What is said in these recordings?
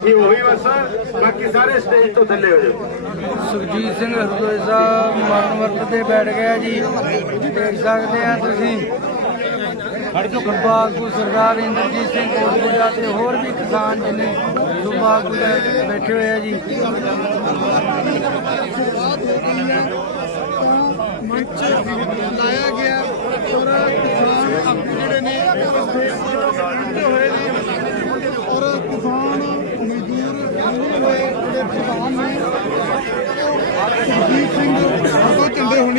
ਜੀ ਉਹੀ ਬਸ। ਬਾਕੀ ਸਾਰੇ ਸਟੇਜ ਤੋਂ ਥੱਲੇ ਹੋ ਜਾਓ। ਸੁਖਜੀਤ ਸਿੰਘ ਹਰਦੋਏ ਸਾਹਿਬ ਮਰਨ ਵਰਤ ਤੇ ਬੈਠ ਗਿਆ ਜੀ। ਦੇਖ ਸਕਦੇ ਆ ਤੁਸੀਂ। ਸੁਭਾਗੂ ਸਰਦਾਰ ਇੰਦਰਜੀਤ ਸਿੰਘ ਕੋਟਪੁਰਾ ਤੇ ਹੋਰ ਵੀ ਕਿਸਾਨ ਜਿਨੇ ਸੁਭਾਗੂ ਦੇ ਬੈਠੇ ਹੋਏ ਆ ਜੀ ਗਿਆ ਔਰ ਕਿਸਾਨ ਆਪਣੇ ਜਿਹੜੇ ਨੇ ਇਕੱਠੇ ਹੋਏ ਨੇ ਔਰ ਕਿਸਾਨ ਮਜ਼ਦੂਰ ਮਜ਼ਦੂਰ ਹੋਏ ਜਿਹੜੇ ਪ੍ਰਧਾਨ ਨੇ ਸੁਖਜੀਤ ਸਿੰਘ ਹਰਦੋ ਝੰਡੇ ਹੋਣੀ ਤਾਂ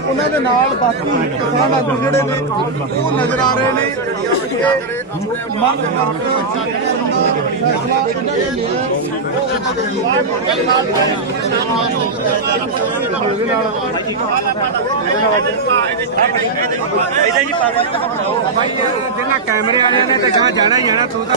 ਉਹਨਾਂ ਦੇ ਨਾਲ ਬਾਕੀ ਕਿਸਾਨ ਆਗੂ ਜਿਹੜੇ ਨੇ ਉਹ ਨਜ਼ਰ ਆ ਰਹੇ ਨੇ ਕਿ ਮਨ ਫੈਸਲਾ ਇਹਨਾਂ ਨੇ ਲਿਆ ਉਹ ਉਹਨਾਂ ਦੇ ਜਿੰਨਾ ਕੈਮਰੇ ਵਾਲਿਆਂ ਨੇ ਤਾਂ ਕਹਾ ਜਾਣਾ ਹੀ ਜਾਣਾ ਤੂੰ ਤਾਂ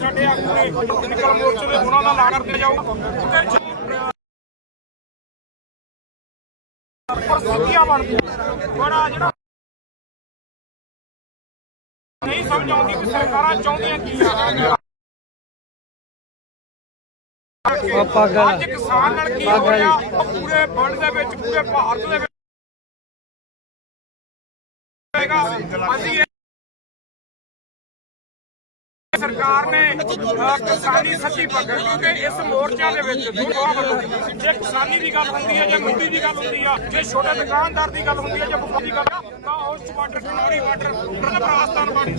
ਸਾਡੇ ਆਗੂ ਨਿਕਲ ਮੋਰਚੇ ਦੇ ਉਹਨਾਂ ਦਾ ਲਾ ਕਰਦੇ ਜਾਓ ਪਰਸਤੀਆਂ ਬਣਦੀਆਂ ਬੜਾ ਜਿਹੜਾ ਸਮਝ ਆਉਂਦੀ ਕਿ ਸਰਕਾਰਾਂ ਚਾਹੁੰਦੀਆਂ ਕੀ ਆ ਪੱਗ ਵਾਲਾ। ਅੱਜ ਕਿਸਾਨ ਨਾਲ ਕੀ ਹੋ ਰਿਹਾ ਉਹ ਪੂਰੇ ਵਰਲਡ ਦੇ ਵਿੱਚ ਪੂਰੇ ਭਾਰਤ ਦੇ ਵਿੱਚ। ਅਸੀਂ ਸਰਕਾਰ ਨੇ ਕਿਸਾਨੀ ਸੱਚੀ ਪਕੜ ਕਿਉਂਕਿ ਇਸ ਮੋਰਚਿਆਂ ਦੇ ਵਿੱਚ ਜੇ ਕਿਸਾਨੀ ਦੀ ਗੱਲ ਹੁੰਦੀ ਹੈ ਜਾਂ ਮੰਡੀ ਦੀ ਗੱਲ ਹੁੰਦੀ ਆ ਜੇ ਛੋਟੇ ਦੁਕਾਨਦਾਰ ਦੀ ਗੱਲ ਹੁੰਦੀ ਹੈ ਜਾਂ ਵਪਾਰੀ ਦੀ ਗੱਲ ਆ, ਤਾਂ ਉਸ ਬਾਰਡਰ ਕਿਨਾਰੀ ਬਾਰਡਰ ਪ੍ਰਨਪਰਾਸਤਾਨ ਬਾਰਡਰ